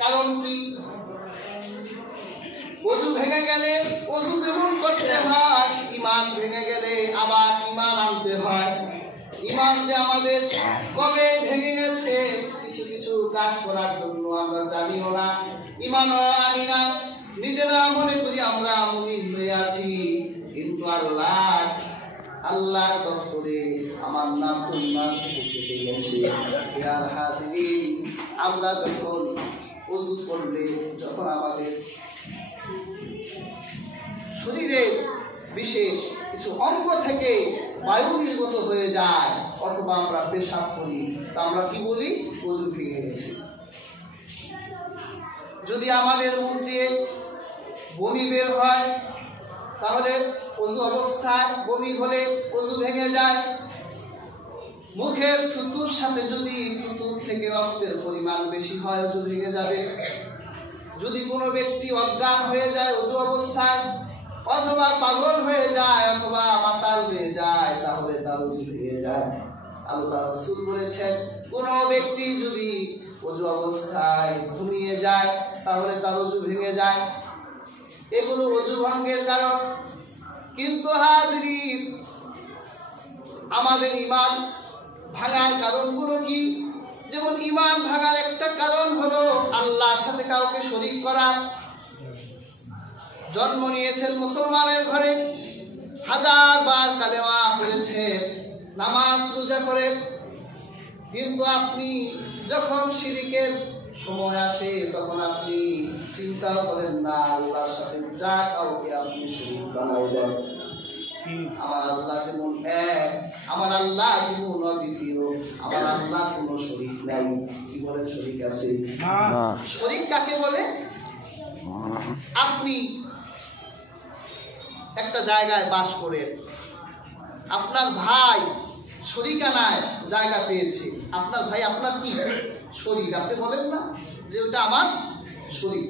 কারণ কি? ওযু ভেঙে গেলে ওযু যেমন করতে হয়, ঈমান ভেঙে গেলে আবার ঈমান আনতে হয়। ঈমান যে আমাদের কবে ভেঙে গেছে, কিছু কিছু কাজ করার জন্য আমরা জানিও না, ঈমানও আনি না, নিজেরা মনে করি আমরা মুমিন হয়ে আছি, কিন্তু আল্লাহর দস্তরে আমার নাম তো ঈমান থেকে গেছে। ইয়ার হাজিরিন, আমরা যখন ওযু করলে, যখন আমাদের শরীরের বিশেষ কিছু অঙ্গ থেকে বায়ু নির্গত হয়ে যায় অথবা আমরা পেশাব করি, তা আমরা কি বলি? ওযু ভেঙে গেছে। যদি আমাদের মুখ দিয়ে বমি বের হয়, তাহলে ওযু অবস্থায় বমি হলে ওযু ভেঙে যায়। মুখের থুতুর সাথে যদি থুতুর থেকে রক্তের পরিমাণ বেশি হয়, ওযু ভেঙে যাবে। যদি কোনো ব্যক্তি অজ্ঞান হয়ে যায় ওযু অবস্থায়, অথবা পাগল হয়ে যায়, অথবা মাতাল হয়ে যায়, তাহলে তার ওযু ভেঙে যায়। আল্লাহ রাসূল বলেছেন, কোনো ব্যক্তি যদি ওযু অবস্থায় ঘুমিয়ে যায়, তাহলে তার ওযু ভেঙে যায়। এগুলো ওযু ভঙ্গের কারণ। কিন্তু হাজিরিন, আমাদের ঈমান ভাঙার কারণগুলো কি? যেমন ঈমান ভাঙার একটা কারণ হলো আল্লাহর সাথে কাউকে শরীক করা। জন্ম নিয়েছেন মুসলমানের ঘরে, হাজারবার কালেমা পড়েছেন, নামাজ রোজা করে, কিন্তু আপনি যখন শিরকের সময় আসে তখন আপনি চিন্তাও করেন না আল্লাহর সাথে যা কাউকে আপনি শরীক বানাই দেন। আমার আল্লাহ যেমন এক, আমার আল্লাহ যেমন অদ্বিতীয়, আমার আল্লাহ কোনো শরীক নাই। কি বলে শরীক আছে? শরীক কাকে বলে? আপনি একটা জায়গায় বাস করেন, আপনার ভাই শরীকানায় জায়গা পেয়েছে, আপনার ভাই আপনার কি শরীক? আপনি বলেন না যে ওটা আমার শরীক।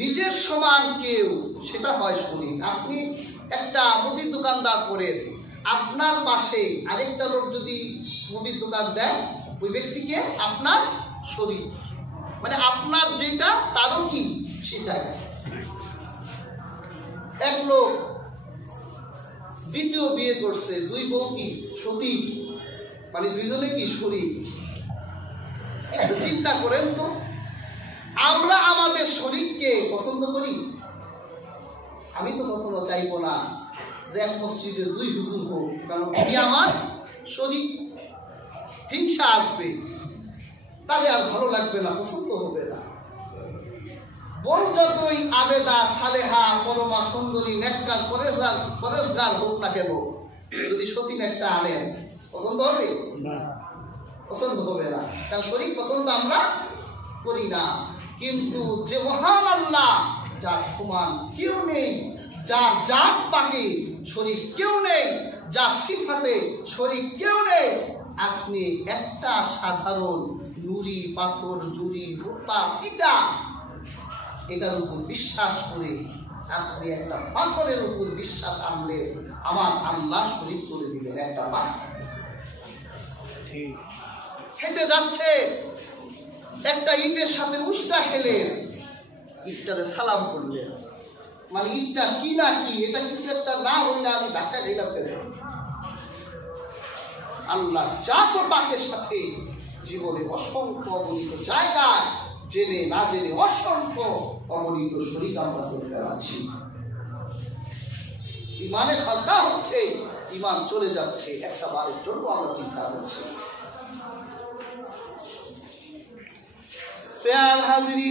নিজের সমান কেউ, সেটা হয় শরীক। আপনি একটা মুদির দোকানদার করেন, আপনার পাশে আরেকটা লোক যদি মুদির দোকান দেয়, ওই ব্যক্তিকে আপনার শরীক, মানে আপনার যেটা তারও কি সেটাই। এক লোক দ্বিতীয় বিয়ে করছে, দুই বউ কি সতী, মানে দুইজনে কি শরীক। একটু চিন্তা করেন তো, আমরা আমাদের শরীককে পছন্দ করি? আমি তো কখনো চাইবো না যে এক মসজিদে দুই হুজুর হোক, কারণ কি আমার শরীক। হিংসা আসবে, তাহলে আর ভালো লাগবে না, পছন্দ হবে না। বোন যতই আবেদা সালেহা পরমা সুন্দরী নেককার পরেশগার হোক না কেন, যদি সতী একটা আনেন, পছন্দ হবে? পছন্দ হবে না, কারণ শরীক পছন্দ আমরা করি না। কিন্তু যে মহান আল্লাহ, যার সমান কেউ নেই, যার জাত পাকে শরীক কেউ নেই, যার সিফাতে শরীক কেউ নেই, আপনি একটা সাধারণ নুড়ি পাথর জুড়ি ভুট্টা পিতা এটার উপর বিশ্বাস করে আপনি একটা পাথরের উপর বিশ্বাস আনলে আমার আল্লাহ শরীক করে দিলেন। একটা পাথর হেঁটে যাচ্ছে, একটা ইটের সাথে উষ্টা খেলে ইটটারে সালাম করলেন, মানে ইটটা কি না কি, এটা কিছু একটা না হইলে আমি ধাক্কা দিলাম কেন? আল্লাহ জাত পাকের সাথে জীবনে অসংখ্য অগণিত জায়গায় জেনে না জেনে অসংখ্য অগণিত শরীক আমরা করতে পারছি। ইমানে খালকা হচ্ছে, ইমান চলে যাচ্ছে, একটা বারের জন্য আমরা চিন্তা করছি। হাজিরি,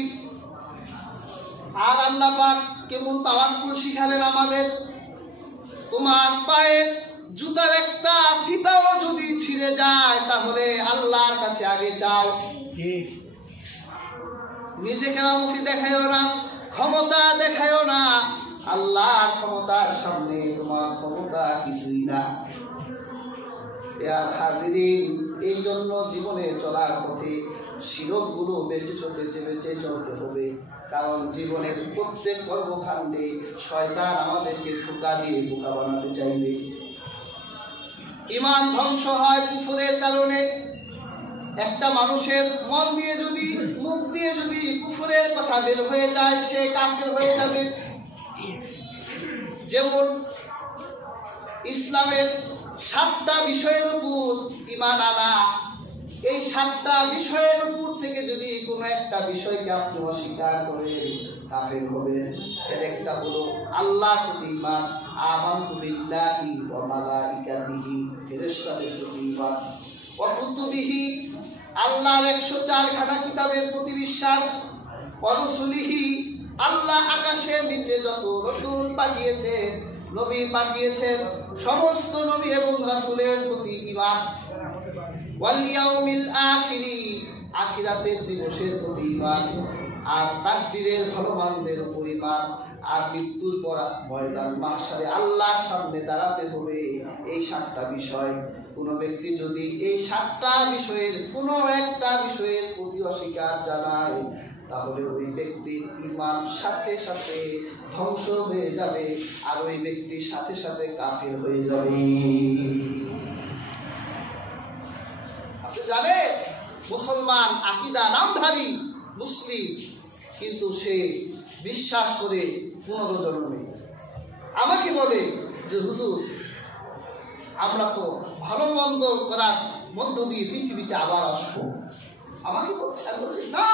আর আল্লাহ পাক কেমন তাওয়াক্কুল শিখালেন আমাদের। তোমার পায়ের জুতার একটা ফিতাও যদি ছিঁড়ে যায়, তাহলে আল্লাহর কাছে আগে চাও। নিজেকে আমাকে দেখায়ও না, ক্ষমতা দেখায়ও না, আল্লাহর ক্ষমতার সামনে তোমার ক্ষমতা কিছুই না। হাজিরিন, এই জন্য জীবনে চলার পথে শিরকগুলো বেঁচে চলতে হবে, কারণ জীবনের প্রত্যেক কর্মকাণ্ডে শয়তান আমাদেরকে ঠোকা দিয়ে বোকা বানাতে চাইবে। ঈমান ধ্বংস হয় কুফরের কারণে। একটা মানুষের মন দিয়ে যদি, মুখ কথা বের হয়ে যায় সে কাফের হয়ে যাবে। যেমন ইসলামের 7টা বিষয়ের উপর ঈমান আনা, এই 7টা বিষয়ের উপর থেকে যদি কোনো একটা বিষয়কে আপনি অস্বীকার করেন কাফের হবেন। এর একটা হলো আল্লাহর প্রতি ঈমান, আমানতু বিল্লাহি ওয়া মালাইকাতিহি, ফেরেশতাদের প্রতি ঈমান, ওয়া কুতুবিহি, আল্লাহর 104 খানা কিতাবের প্রতি বিশ্বাস, ওয়া রাসূলিহি, আল্লাহ আকাশের নিচে যত রাসূল পাঠিয়েছেন, নবী পাঠিয়েছেন, সমস্ত নবী এবং রাসূলের প্রতি ঈমান, ওয়াল ইয়াউমিল আখিরি, আখিরাতের দিবসের প্রতি ঈমান, আর তাকদীরের ভালো মন্দের উপর ঈমান, আর মৃত্যুর পর ময়দান মাহশারে আল্লাহর সামনে দাঁড়াতে হবে। এই 7টা বিষয় কোনো ব্যক্তি যদি এই 7টা বিষয়ের কোনো একটা বিষয়ের প্রতি অস্বীকার জানায় তাহলে ওই ব্যক্তির ঈমান সাথে সাথে ধ্বংস হয়ে যাবে, আর ওই ব্যক্তির সাথে সাথে কাফের হয়ে যাবে। আপনি জানেন মুসলমান আকীদা নামধারী মুসলিম, কিন্তু সে বিশ্বাস করে পুনর্জন্মে। আমাকে বলে যে হুজুর আমরা তো ভালো মন্দ করার মধ্য দিয়ে পৃথিবীতে আবার আসবো। আমাকে বলছে না,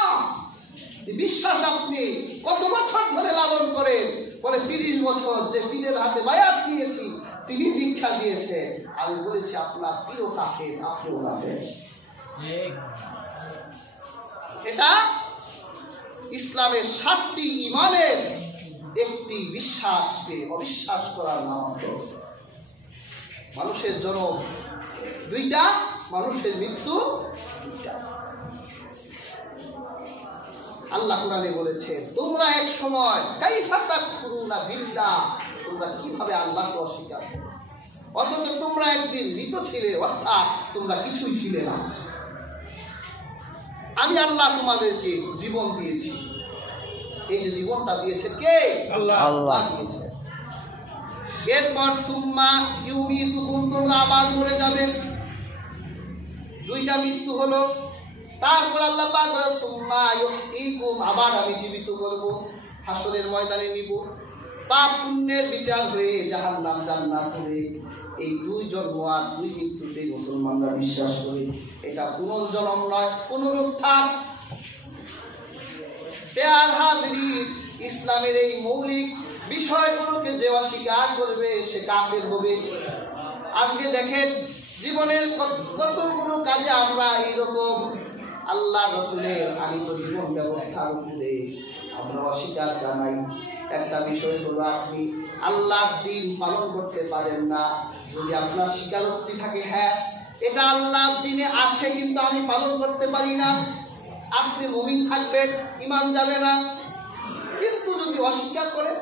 বিশ্বাস আপনি কত বছর ধরে লালন করে পরে 30 বছর যে পীরের হাতে বায়াত নিয়েছি তিনি দীক্ষা দিয়েছে। আমি বলেছি আপনার পীরও কাফের, আপনিও কাফের। এটা ইসলামের 7টি ঈমানের একটি বিশ্বাসকে অবিশ্বাস করার নাম। মানুষের জন্ম 2টা, মানুষের মৃত্যু 2টা। আল্লাহ কোরআনে বলেছে তোমরা এক সময় কাইফা তাকফুরুনা বিল্লাহ, তোমরা কিভাবে আল্লাহকে অস্বীকার করো, অথচ তোমরা একদিন মৃত ছিলে, অর্থাৎ তোমরা কিছুই ছিলে না। আমি আল্লাহ তোমাদেরকে জীবন দিয়েছি। এই যে জীবনটা দিয়েছে কে? আল্লাহ দিয়েছে। এরপর সুম্মা ইউমিতুকুম, তোমরা আবার মরে যাবে। 2টা মৃত্যু হলো। তারপর আল্লাহ পাক বলে সুম্মা ইউহয়িকুম, আবার আমি জীবিত করব, হাসরের ময়দানে নিব। পাপ পুণ্যের বিচার হয়ে জাহান্নাম জান্নাত হয়ে এই 2 জন্ম আর 2 মৃত্যুতে মুসলমানরা বিশ্বাস করে। এটা পুনর্জন্ম নয়, পুনরুত্থান। প্রিয় হাজিরিন, ইসলামের এই মৌলিক বিষয়গুলোকে যে অস্বীকার করবে সে কাফের হবে। আজকে দেখেন জীবনের কতগুলো কাজে আমরা এইরকম আল্লাহ রাসূলের আনিত জীবন ব্যবস্থার উপরে আমরা অস্বীকার জানাই। একটা বিষয় হলো আপনি আল্লাহর দ্বীন পালন করতে পারেন না। যদি আপনার স্বীকারোক্তি থাকে হ্যাঁ এটা আল্লাহর দ্বীনে আছে কিন্তু আমি পালন করতে পারি না, আপনি মুমিন থাকবেন, ঈমান যাবে না। কিন্তু যদি অস্বীকার করেন,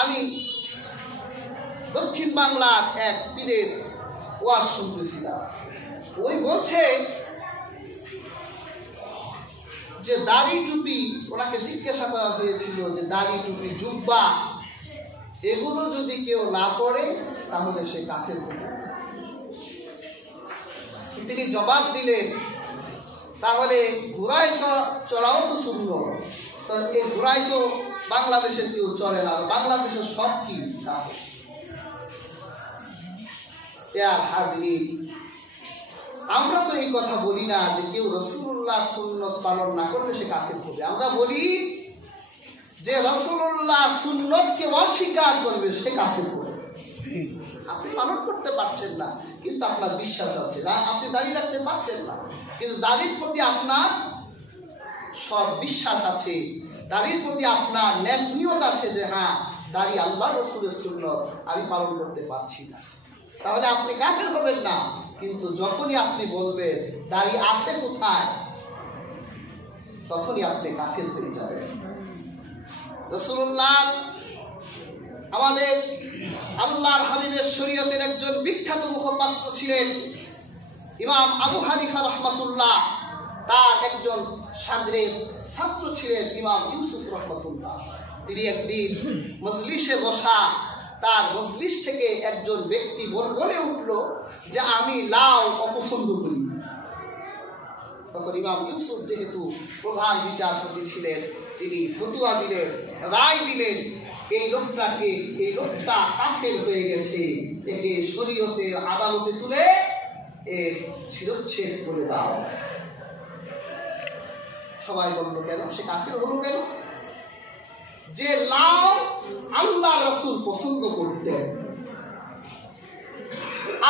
আমি দক্ষিণ বাংলার এক পীরের ওয়াজ শুনতেছিলাম, ওই বলছে যে দাড়ি টুপি, ওনাকে জিজ্ঞাসা করা হয়েছিল যে দাড়ি টুপি জুব্বা এগুলো যদি কেউ না পড়ে তাহলে সে কাফের হবে। তিনি জবাব দিলেন তাহলে ঘোড়ায় চড়াও তো সুন্দর, তো এই ঘোড়ায় তো বাংলাদেশের কেউ চড়ে না, বাংলাদেশের সব কি হাজির। আমরা তো এই কথা বলি না যে কেউ রাসূলুল্লাহ সুন্নত পালন না করলে সে কাফের হবে। আমরা বলি যে রাসূলুল্লাহ সুন্নতকে অস্বীকার করবে সে কাফের হবে। আপনি পালন করতে পারছেন না কিন্তু আপনার বিশ্বাস আছে, আপনি দাঁড়িয়ে রাখতে পারছেন না কিন্তু দাড়ির প্রতি আপনার সব বিশ্বাস আছে, দাড়ির প্রতি আপনার নিয়ত আছে যে হ্যাঁ দাড়ি আল্লাহ রাসূলের সুন্নত আমি পালন করতে পারছি না, তাহলে আপনি কাফের হবেন না। কিন্তু যখনই আপনি বলবেন দাড়ি আছে কোথায়, তখনই আপনি কাফের হয়ে যাবেন। রাসূলুল্লাহ আমাদের আল্লাহর হাবিবের শরীয়তের একজন বিখ্যাত মুখপাত্র ছিলেন ইমাম আবু হানিফা রাহমাতুল্লাহ, তার একজন শাগরেদ ছাত্র ছিলেন ইমাম ইউসুফ রাহমাতুল্লাহ। তিনি একদিন মজলিসে বসা, তার মজলিস থেকে একজন ব্যক্তি বলে উঠল যে আমি লাউ অপছন্দ করি। তখন ইমাম ইউসুফ যেহেতু প্রধান বিচারপতি ছিলেন, তিনি ফতুয়া দিলেন, রায় দিলেন, এই লোকটা কাফের হয়ে গেছে, একে শরীয়তের আদালতে তুলে এর শিরচ্ছেদ করে দাও। সবাই বলল কেন সে কাফের হলো কেন? যে লাউ আল্লাহ রাসূল পছন্দ করতেন,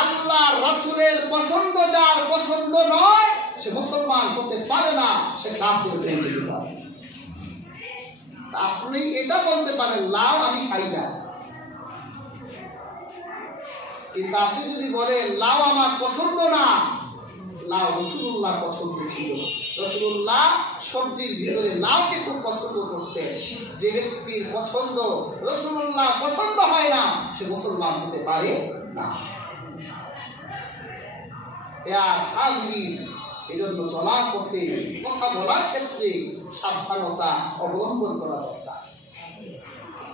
আল্লাহ রাসূলের পছন্দ যার পছন্দ নয় সে মুসলমান হতে পারে না, সে কাফের হয়ে যেতে পারে। আপনি এটা বলতে পারেন লাউ আমি খাই না, কিন্তু আপনি যদি বলেন লাউ আমার পছন্দ না, লাউ রাসূলুল্লাহ পছন্দ ছিল, রাসূলুল্লাহ সবজির ভিতরে লাউকে খুব পছন্দ করতেন। যে ব্যক্তির পছন্দ রাসূলুল্লাহ পছন্দ হয় না সে মুসলমান হতে পারে না। এই জন্য চলার পথে কথা বলার ক্ষেত্রে সাবধানতা অবলম্বন করা দরকার।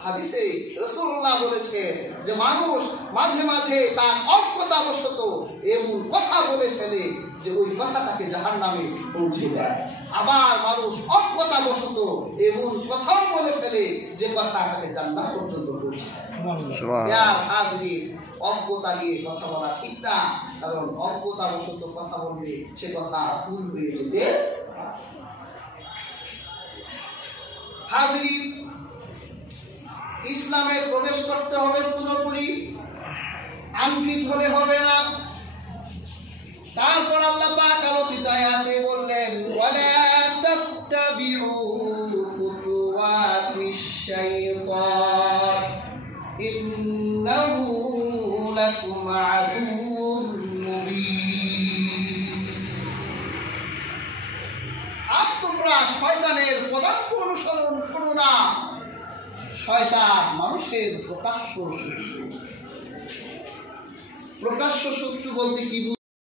হাদিসে রাসূলুল্লাহ বলেছে যে মানুষ মাঝে মাঝে তার অজ্ঞতাবশত এমন কথা বলে ফেলে যে ওই কথা তাকে জাহান্নামে পৌঁছে দেয়, আবার মানুষ অজ্ঞতাবশত এমন কথা বলে ফেলে যে কথা তাকে জান্নাত পর্যন্ত পৌঁছে দেয়। অজ্ঞতা নিয়ে কথা বলা ঠিক না, কারণ অজ্ঞতাবশত কথা বললে সে কথা ভুল হয়ে যেতে পারে। হাজির, ইসলামে প্রবেশ করতে হবে পুরোপুরি, আনফিট হলে হবে না। তারপর আল্লাহ পাক আলোচিত আয়াতে বললেন ওয়ালা তাত্তাবিউ খুতুওয়াতিশ শাইতান ইন্নাহু লাকুম আদুউম মুবিন। আর তোমরা শয়তানের পদাঙ্ক অনুসরণ করো না, শয়তান মানুষের প্রকাশ্য শত্রু। প্রকাশ্য শত্রু বলতে কি